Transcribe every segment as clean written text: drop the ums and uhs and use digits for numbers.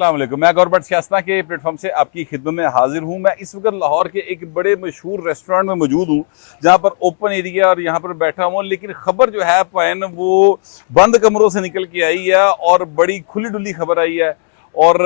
अस्सलाम वालेकुम। मैं गौरबट सियासना के प्लेटफॉर्म से आपकी खिदमत में हाजिर हूँ। मैं इस वक्त लाहौर के एक बड़े मशहूर रेस्टोरेंट में मौजूद हूँ, जहाँ पर ओपन एरिया और यहाँ पर बैठा हूँ। लेकिन खबर जो है पैन वो बंद कमरों से निकल के आई है और बड़ी खुली डुली खबर आई है। और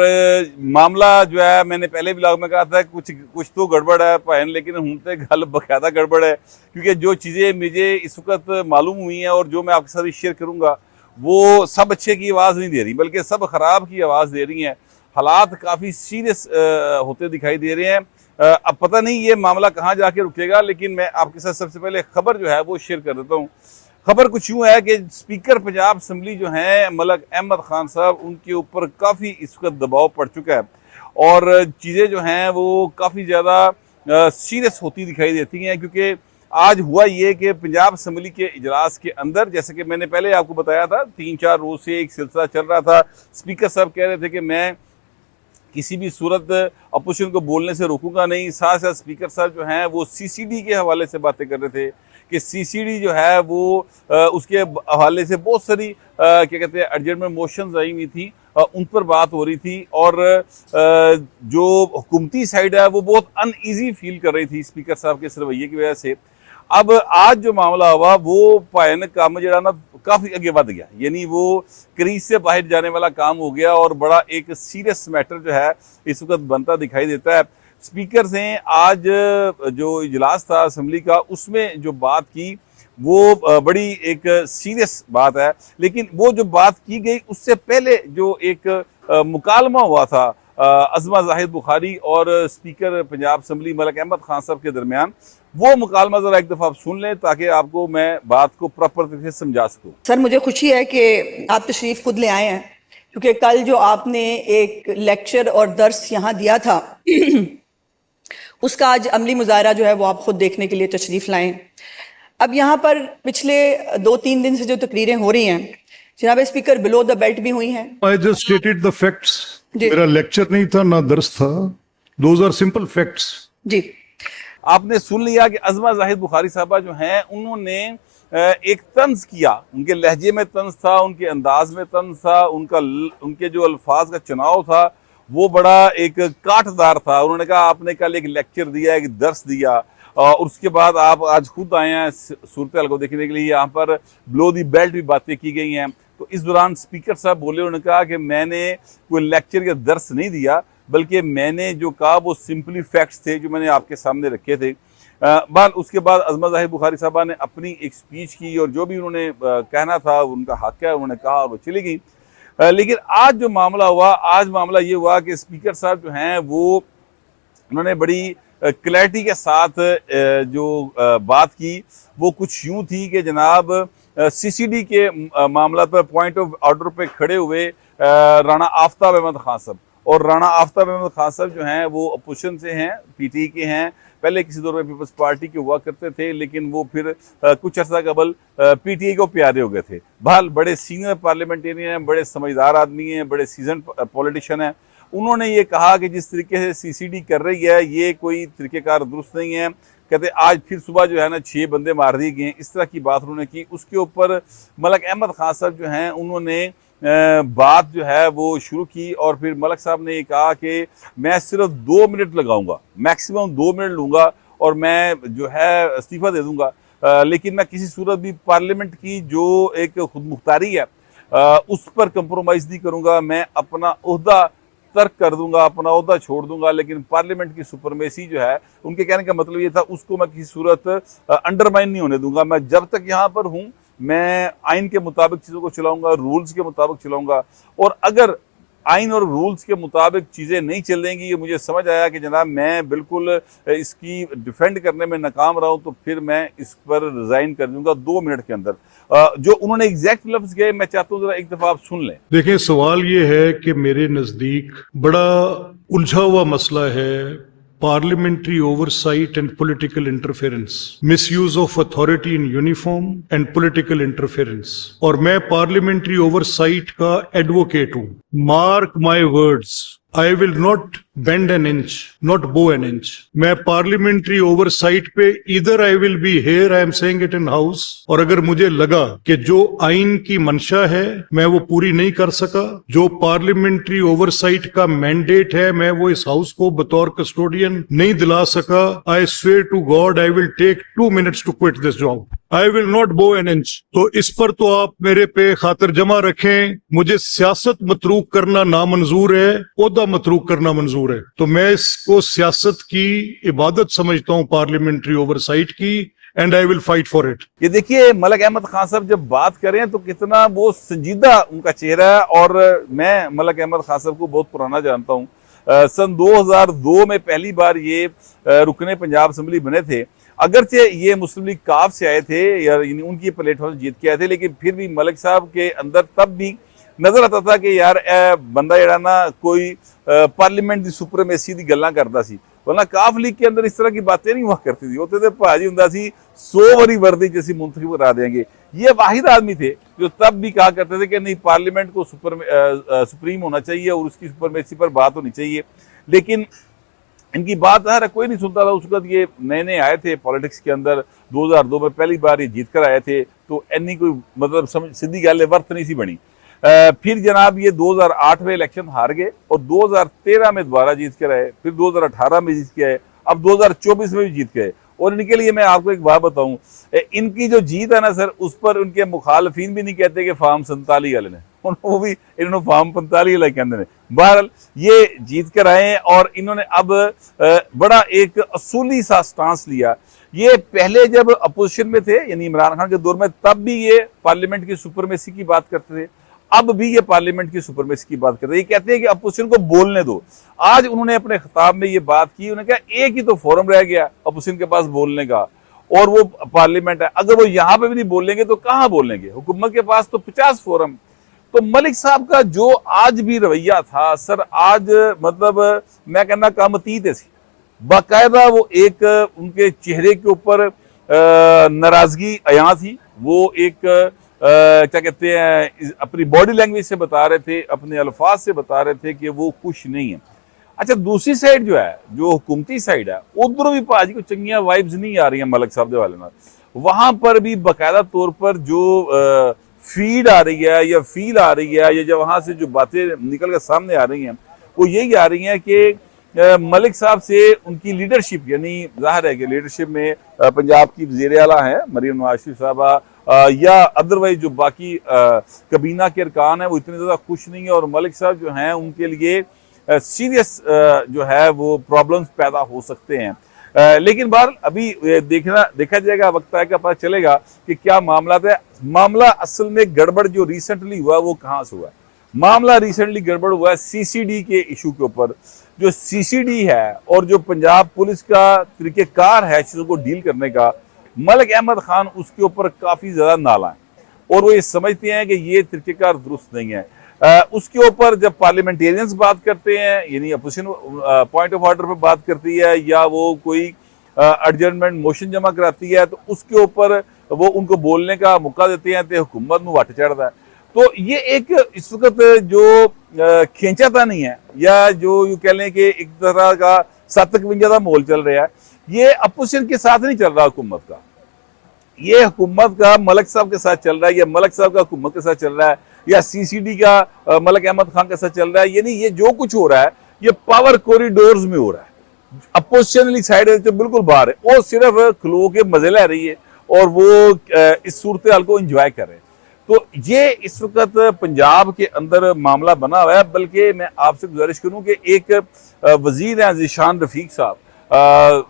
मामला जो है, मैंने पहले ब्लॉग में कहा था कुछ तो गड़बड़ है पैन, लेकिन होते गल बकायदा गड़बड़ है, क्योंकि जो चीज़ें मुझे इस वक्त मालूम हुई हैं और जो मैं आपके साथ शेयर करूँगा वो सब अच्छे की आवाज़ नहीं दे रही, बल्कि सब ख़राब की आवाज़ दे रही हैं। हालात काफ़ी सीरियस होते दिखाई दे रहे हैं। अब पता नहीं ये मामला कहाँ जाके रुकेगा, लेकिन मैं आपके साथ सबसे पहले खबर जो है वो शेयर कर देता हूँ। खबर कुछ यूँ है कि स्पीकर पंजाब असम्बली जो हैं मलक अहमद खान साहब, उनके ऊपर काफ़ी इस वक्त दबाव पड़ चुका है और चीज़ें जो हैं वो काफ़ी ज़्यादा सीरियस होती दिखाई देती हैं। क्योंकि आज हुआ ये कि पंजाब असम्बली के इजलास के अंदर, जैसे कि मैंने पहले आपको बताया था, 3-4 रोज से एक सिलसिला चल रहा था। स्पीकर साहब कह रहे थे कि मैं किसी भी सूरत अपोजिशन को बोलने से रोकूंगा नहीं। साथ साथ स्पीकर साहब जो हैं वो सीसीडी के हवाले से बातें कर रहे थे कि सीसीडी जो है वो उसके हवाले से बहुत सारी क्या कहते हैं एडजमेंट मोशंस आई हुई थी, उन पर बात हो रही थी। और जो हुकूमती साइड है वो बहुत अनईजी फील कर रही थी स्पीकर साहब के इस रवैये की वजह से। अब आज जो मामला हुआ वो भाई ने काम जो ना काफ़ी आगे बढ़ गया, यानी वो क्रीज से बाहर जाने वाला काम हो गया और बड़ा एक सीरियस मैटर जो है इस वक्त बनता दिखाई देता है। स्पीकर ने आज जो इजलास था असम्बली का, उसमें जो बात की वो बड़ी एक सीरियस बात है। लेकिन वो जो बात की गई उससे पहले जो एक मुकालमा हुआ था अज़मा जाहिद बुखारी और स्पीकर पंजाब असम्बली मलक अहमद खान साहब के दरमियान, वो मुकालमा ज़रा एक दफ़ा आप सुन लें ताकि आपको मैं बात को प्रॉपर तरीके से समझा सकूं। सर, मुझे खुशी है कि आप तशरीफ़ खुद ले आए हैं, क्योंकि कल जो आपने एक लेक्चर और दर्स यहाँ दिया था उसका आज अमली मुजाहरा जो है वो आप खुद देखने के लिए तशरीफ़ लाएं। अब यहाँ पर पिछले 2-3 दिन से जो तकरीरें हो रही हैं, जनाब स्पीकर, बिलो द बेल्ट भी हुई हैं। I just stated the facts. मेरा लेक्चर नहीं था ना दर्स था. Those are simple facts. जी, आपने सुन लिया कि अज़मा जाहिद बुखारी साहबा जो हैं उन्होंने एक तंज किया, उनके लहजे में तंज था, उनके अंदाज में तंज था, उनके जो अल्फाज का चुनाव था वो बड़ा एक काटदार था। उन्होंने कहा आपने कल एक लेक्चर दिया, एक दर्स दिया और उसके बाद आप आज खुद आए हैं सूरत हाल को देखने के लिए। यहाँ पर ब्लो दी बेल्ट भी बातें की गई हैं। तो इस दौरान स्पीकर साहब बोले, उन्होंने कहा कि मैंने कोई लेक्चर या दर्स नहीं दिया, बल्कि मैंने जो कहा वो सिंपली फैक्ट्स थे जो मैंने आपके सामने रखे थे। बाल उसके बाद अज़मा जाहिद बुखारी साहबा ने अपनी एक स्पीच की और जो भी उन्होंने कहना था उनका हक है, उन्होंने कहा और वो चली गई। लेकिन आज जो मामला हुआ, आज मामला ये हुआ कि स्पीकर साहब जो हैं वो उन्होंने बड़ी क्लैरिटी के साथ जो बात की वो कुछ यूँ थी कि जनाब सीसीडी के मामला पर पॉइंट ऑफ ऑर्डर पे खड़े हुए राणा आफ्ताब अहमद खान साहब, और राणा आफ्ताब अहमद खान साहब जो हैं वो अपोजिशन से हैं, पीटीआई के हैं। पहले किसी दौर में पीपल्स पार्टी के हुआ करते थे, लेकिन वो फिर कुछ अर्सा कबल पीटीआई को प्यारे हो गए थे। बहरहाल बड़े सीनियर पार्लियामेंटेरियन हैं, बड़े समझदार आदमी हैं, बड़े सीजन पॉलिटिशियन हैं। उन्होंने ये कहा कि जिस तरीके से सीसीडी कर रही है ये कोई तरीक़ेकार दुरुस्त नहीं है। कहते आज फिर सुबह जो है ना 6 बंदे मार दिए गए, इस तरह की बात उन्होंने की। उसके ऊपर मलक अहमद खान साहब जो हैं उन्होंने बात जो है वो शुरू की और फिर मलक साहब ने ये कहा कि मैं सिर्फ 2 मिनट लगाऊंगा, मैक्सिमम 2 मिनट लूँगा और मैं जो है इस्तीफ़ा दे दूँगा, लेकिन मैं किसी सूरत भी पार्लियामेंट की जो एक खुद मुख्तारी है उस पर कंप्रोमाइज़ नहीं करूँगा। मैं अपना ओहदा तर्क कर दूंगा, अपना ओहदा छोड़ दूंगा, लेकिन पार्लियामेंट की सुपरमेसी जो है, उनके कहने का मतलब ये था, उसको मैं किसी सूरत अंडरमाइन नहीं होने दूंगा। मैं जब तक यहाँ पर हूँ मैं आइन के मुताबिक चीज़ों को चलाऊंगा, रूल्स के मुताबिक चलाऊंगा। और अगर आइन और रूल्स के मुताबिक चीज़ें नहीं चलेंगी, ये मुझे समझ आया कि जनाब मैं बिल्कुल इसकी डिफेंड करने में नाकाम रहा हूँ, तो फिर मैं इस पर रिजाइन कर दूंगा 2 मिनट के अंदर। जो उन्होंने एग्जैक्ट लफ्ज गए, मैं चाहता हूँ जरा एक दफा आप सुन लें। देखिए, सवाल ये है कि मेरे नजदीक बड़ा उलझा हुआ मसला है parliamentary oversight and political interference, misuse of authority in uniform and political interference. और मैं parliamentary oversight का advocate हूँ. Mark my words, I will not bend an inch, not bow an inch. मैं parliamentary oversight पे either I will be here, I am saying it in house, और अगर मुझे लगा कि जो आइन की मंशा है मैं वो पूरी नहीं कर सका, जो parliamentary oversight का mandate है मैं वो इस हाउस को बतौर कस्टोडियन नहीं दिला सका, I swear to God I will take 2 minutes to quit this job. I will not bow an inch. तो इस पर तो आप मेरे पे खातिर जमा रखें, मुझे सियासत मतरूक करना नामंजूर है, ओहदा मतरूक करना मंजूर है। तो मैं इसको सियासत की इबादत समझता हूं, पार्लियामेंट्री ओवरसाइट की, and I will fight for it. ये देखिए मलिक अहमद खान साहब जब बात करें तो कितना वो संजीदा उनका चेहरा है, और मैं मलिक अहमद खान साहब को बहुत पुराना जानता हूँ। सन 2002 में पहली बार ये रुकने पंजाब असम्बली बने थे। अगरचे ये मुस्लिम लीग काफ से आए थे या उनकी प्लेटफॉर्म जीत के आए थे, लेकिन फिर भी मलिक साहब के अंदर तब भी नजर आता था कि यार बंदा जड़ा ना कोई पार्लीमेंट की सुपरमेसी की गल्लां करता सी, वरना काफ लीग के अंदर इस तरह की बातें नहीं हुआ करती थी। होते थे भाजी हुंदा सी 100 वरी वर्दी जैसी मुंतखब करा देंगे। ये वाहिद आदमी थे जो तब भी कहा करते थे कि नहीं, पार्लियामेंट को सुप्रीम होना चाहिए और उसकी सुपरमेसी पर बात होनी चाहिए। लेकिन इनकी बात हर कोई नहीं सुनता था। उस वक्त ये नए नए आए थे पॉलिटिक्स के अंदर, 2002 में पहली बार ये जीत कर आए थे, तो इन्नी कोई मतलब सीधी गल वर्थ नहीं सी बनी। फिर जनाब ये 2008 में इलेक्शन हार गए और 2013 में दोबारा जीत कर आए, फिर 2018 में जीत के आए, अब 2024 में भी जीत गए। और इनके लिए मैं आपको एक बात बताऊं, इनकी जो जीत है ना सर, उस पर उनके मुखालफीन भी नहीं कहते कि फार्म 47 वाले ने, वो भी इन्होंने फार्म 45 वाले कहते हैं। बहरहाल ये जीत कर आए और इन्होंने अब बड़ा एक असूली सा स्टांस लिया। ये पहले जब अपोजिशन में थे यानी इमरान खान के दौर में, तब भी ये पार्लियामेंट की सुपरमेसी की बात करते थे, अब भी ये पार्लियामेंट की सुपरमेसी की बात करते हैं। ये कहते हैं कि अपोजिशन को बोलने दो। आज उन्होंने अपने खिताब में ये बात की, उन्होंने कहा एक ही तो फोरम रह गया अपोजिशन के पास बोलने का, और वो पार्लियामेंट है। अगर वो यहाँ पे भी नहीं बोलेंगे तो कहाँ बोलेंगे? हुकूमत के पास तो 50 फोरम। तो मलिक साहब का जो आज भी रवैया था सर, आज मतलब मैं कहना काम अतीत है, बाकायदा वो एक उनके चेहरे के ऊपर नाराजगी अयां थी। वो एक क्या कहते हैं, अपनी बॉडी लैंग्वेज से बता रहे थे, अपने अल्फाज से बता रहे थे कि वो खुश नहीं है। अच्छा, दूसरी साइड जो है, जो हुकूमती साइड है, उधर भी भाजी को चंगिया वाइब्स नहीं आ रही हैं मलिक साहब के वाले में। वहां पर भी बाकायदा तौर पर जो फीड आ रही है या फील आ रही है, या जो वहां से जो बातें निकल कर सामने आ रही हैं, वो यही आ रही हैं कि मलिक साहब से उनकी लीडरशिप, यानी जाहिर है कि लीडरशिप में पंजाब की वज़ीर आला हैं मरीम नवाज शरीफ साहबा, या अदरवाइज जो बाकी कबीना के अरकान है, वो इतने ज़्यादा खुश नहीं है। और मलिक साहब जो हैं उनके लिए सीरियस जो है वो प्रॉब्लम्स पैदा हो सकते हैं। लेकिन बार अभी देखा जाएगा, वक्त आएगा पता चलेगा कि क्या मामला है। मामला असल में गड़बड़ जो रिसेंटली हुआ वो कहाँ से हुआ है? मामला रिसेंटली गड़बड़ हुआ है सीसीडी के इशू के ऊपर। जो सीसीडी है और जो पंजाब पुलिस का तरीकेकार है चीजों को डील करने का, मलिक अहमद खान उसके ऊपर काफी ज्यादा नाला है और वो ये समझते हैं कि ये तरीकेकार दुरुस्त नहीं है। उसके ऊपर जब पार्लियामेंटेरियंस बात करते हैं, यानी अपोजिशन पॉइंट ऑफ ऑर्डर पर बात करती है या वो कोई एडजर्नमेंट मोशन जमा कराती है, तो उसके ऊपर वो उनको बोलने का मौका देते हैं तो हुकूमत में वट चढ़ता है। तो ये एक इस वक्त जो खींचाता नहीं है, या जो यू कह लें कि एक तरह का 57 का माहौल चल रहा है, ये अपोजिशन के साथ नहीं चल रहा हुकूमत का, ये हुकूमत का मलिक साहब के साथ चल रहा है, या मलिक साहब का हुकूमत के साथ चल रहा है, या सीसीडी का मलिक अहमद खान के साथ चल रहा है। यानी ये जो कुछ हो रहा है ये पावर कॉरिडोर्स में हो रहा है। अपोजिशन साइड तो बिल्कुल बाहर है, वो सिर्फ खलो के मजे ले रही है और वो इस सूरत हाल को एंजॉय कर रहे हैं। तो ये इस वक्त पंजाब के अंदर मामला बना हुआ है। बल्कि मैं आपसे गुजारिश करूं कि एक वजीर हैं ज़ीशान रफीक साहब,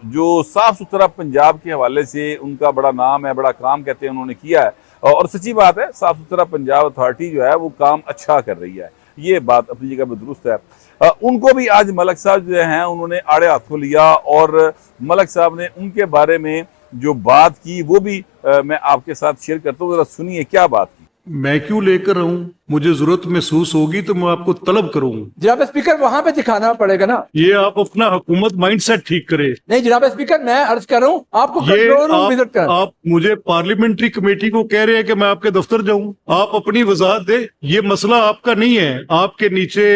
जो साफ सुथरा पंजाब के हवाले से उनका बड़ा नाम है, बड़ा काम कहते हैं उन्होंने किया है, और सच्ची बात है साफ सुथरा पंजाब अथॉरिटी जो है वो काम अच्छा कर रही है, ये बात अपनी जगह पर दुरुस्त है। उनको भी आज मलिक साहब जो हैं उन्होंने आड़े हाथों लिया और मलिक साहब ने उनके बारे में जो बात की वो भी मैं आपके साथ शेयर करता हूँ, जरा सुनिए क्या बात की। मैं क्यों लेकर आऊं मुझे जरूरत महसूस होगी तो मैं आपको तलब करूंगा। जनाब स्पीकर वहां पे दिखाना पड़ेगा ना। ये आप अपना हुकूमत माइंडसेट ठीक करें। नहीं जनाब स्पीकर, मैं अर्ज कर रहा हूँ आपको ये कंट्रोल रूम विजिट कर। आप मुझे पार्लियामेंट्री कमेटी को कह रहे हैं कि मैं आपके दफ्तर जाऊं, आप अपनी वजाहत दे। ये मसला आपका नहीं है, आपके नीचे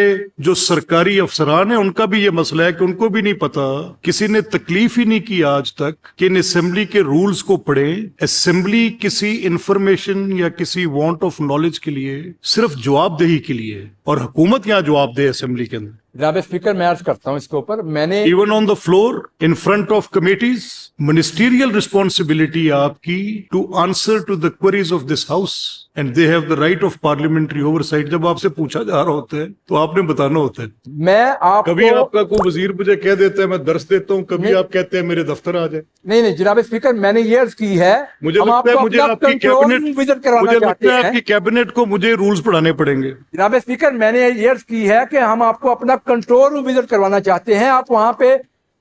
जो सरकारी अफसरान है उनका भी ये मसला है कि उनको भी नहीं पता, किसी ने तकलीफ ही नहीं की आज तक कि इन असेंबली के रूल्स को पढ़ें। असेंबली किसी इंफॉर्मेशन या किसी वांट ऑफ नॉलेज के लिए, सिर्फ जवाबदेही के लिए, और हुकूमत यहाँ जवाब दे असेंबली के अंदर। जनाब स्पीकर मैं अर्ज करता हूँ इसके ऊपर, मैंने Even on the floor, in front of committees, ministerial responsibility है आपकी to answer to the queries of this house, and they have the right of parliamentary oversight। जब आपसे पूछा जा रहा होता है तो आपने बताना होता है। मैं आपको कभी आपका कोई वजीर मुझे कह देता है मैं दर्श देता हूँ, कभी नहीं। आप कहते हैं मेरे दफ्तर आ जाए। नहीं जनाब स्पीकर, मैंने ये अर्ज की है, मुझे हम लगता है आपको मुझे अपना आपकी कंट्रोल रूम कैबिनेट विजिट करवाना मुझे चाहते लगता है हैं। आपकी कैबिनेट को मुझे रूल्स पढ़ाने पड़ेंगे। जनाब स्पीकर, मैंने ये अर्ज की है कि हम आपको अपना कंट्रोल रूम विजिट करवाना चाहते हैं। आप वहां पे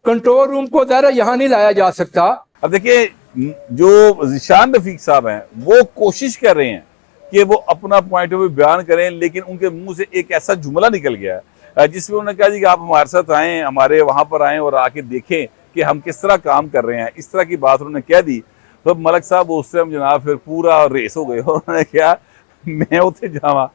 कंट्रोल रूम को ज़रा यहाँ नहीं लाया जा सकता। अब देखिए, जो ज़ीशान रफीक साहब हैं वो कोशिश कर रहे हैं कि वो अपना पॉइंट ऑफ व्यू बयान करें, लेकिन उनके मुंह से एक ऐसा जुमला निकल गया है जिसमें उन्होंने कहा जी कि आप हमारे साथ आएँ, हमारे वहाँ पर आएँ और आके देखें कि हम किस तरह काम कर रहे हैं। इस तरह की बात उन्होंने कह दी तो मलक साहब उस टाइम जनाब फिर पूरा रेस हो गए और उन्होंने कहा मैं उत्थे जावा,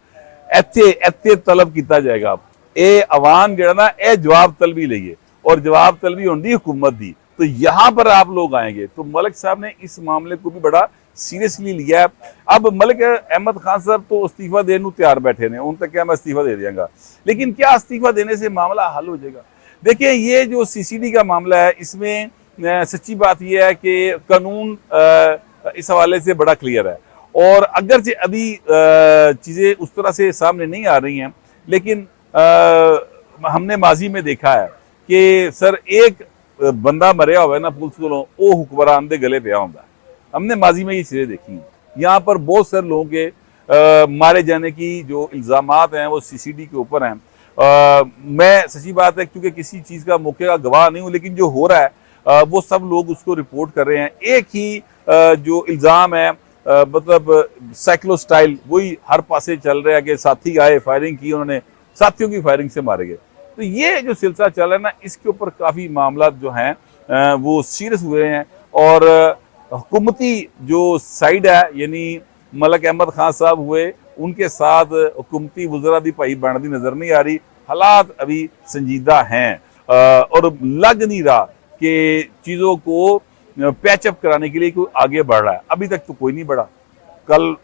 ਇੱਥੇ तलब किया जाएगा। ਇਹ अवाम ਜਿਹੜਾ ना ਇਹ जवाब तलबी लईए और जवाब तलबी होती हुकूमत दी, तो यहाँ पर आप लोग आएंगे। तो मलिक साहब ने इस मामले को भी बड़ा सीरियसली लिया है। अब मलिक अहमद खान साहब तो इस्तीफा देने तैयार बैठे ने, उन तक क्या मैं इस्तीफा दे देंगा, लेकिन क्या इस्तीफा देने से मामला हल हो जाएगा? देखिए, ये जो सीसीडी का मामला है इसमें सच्ची बात यह है कि कानून इस हवाले से बड़ा क्लियर है, और अगरचे अभी चीज़ें उस तरह से सामने नहीं आ रही हैं, लेकिन हमने माजी में देखा है कि सर एक बंदा मरिया हुआ है ना पुलिस को वो हुक्मरान दे गले पे होंगे। हमने माजी में ये चीज़ें देखी। यहाँ पर बहुत सारे लोगों के मारे जाने की जो इल्ज़ामात हैं वो सीसीडी के ऊपर हैं। मैं सच्ची बात है क्योंकि किसी चीज़ का मौके का गवाह नहीं हूँ, लेकिन जो हो रहा है वो सब लोग उसको रिपोर्ट कर रहे हैं। एक ही जो इल्ज़ाम है मतलब साइक्लो स्टाइल वही हर पासे चल रहा है कि साथी आए, फायरिंग की, उन्होंने साथियों की फायरिंग से मारे गए। तो ये जो सिलसिला चल रहा है ना, इसके ऊपर काफ़ी मामला जो हैं वो सीरियस हुए हैं, और हुकूमती जो साइड है यानी मलिक अहमद खान साहब हुए, उनके साथ हुकूमती वज़रा दी भाई बनती नज़र नहीं आ रही। हालात अभी संजीदा हैं और लग नहीं रहा कि चीज़ों को पैचअप कराने के लिए कोई आगे बढ़ रहा है। अभी तक तो कोई नहीं बढ़ा, कल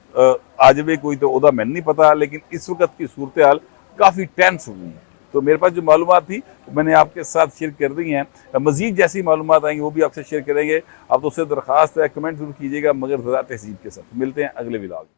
आ जाए कोई तो ओदा मैंने नहीं पता, लेकिन इस वक्त की सूरत हाल काफ़ी टेंस हुई है। तो मेरे पास जो मालूमात थी मैंने आपके साथ शेयर कर दी हैं। मज़ीद जैसी मालूमात आएंगी वो भी आपसे शेयर करेंगे। आप दोस्तों से दरख्वास्त है कमेंट जरूर कीजिएगा, मगर ज़रा तहजीब के साथ। मिलते हैं अगले व्लॉग में।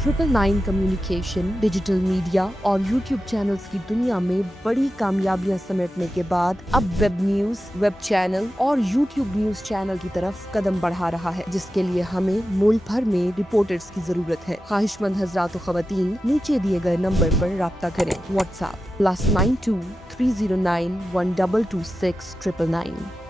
999 कम्युनिकेशन, डिजिटल मीडिया और यूट्यूब चैनल्स की दुनिया में बड़ी कामयाबियां समेटने के बाद अब वेब न्यूज, वेब चैनल और यूट्यूब न्यूज चैनल की तरफ कदम बढ़ा रहा है, जिसके लिए हमें मुल्क भर में रिपोर्टर्स की जरूरत है। ख्वाहिशमंद हजरात व ख़वातीन नीचे दिए गए नंबर पर राब्ता करें। व्हाट्सएप +92 309 1226 999।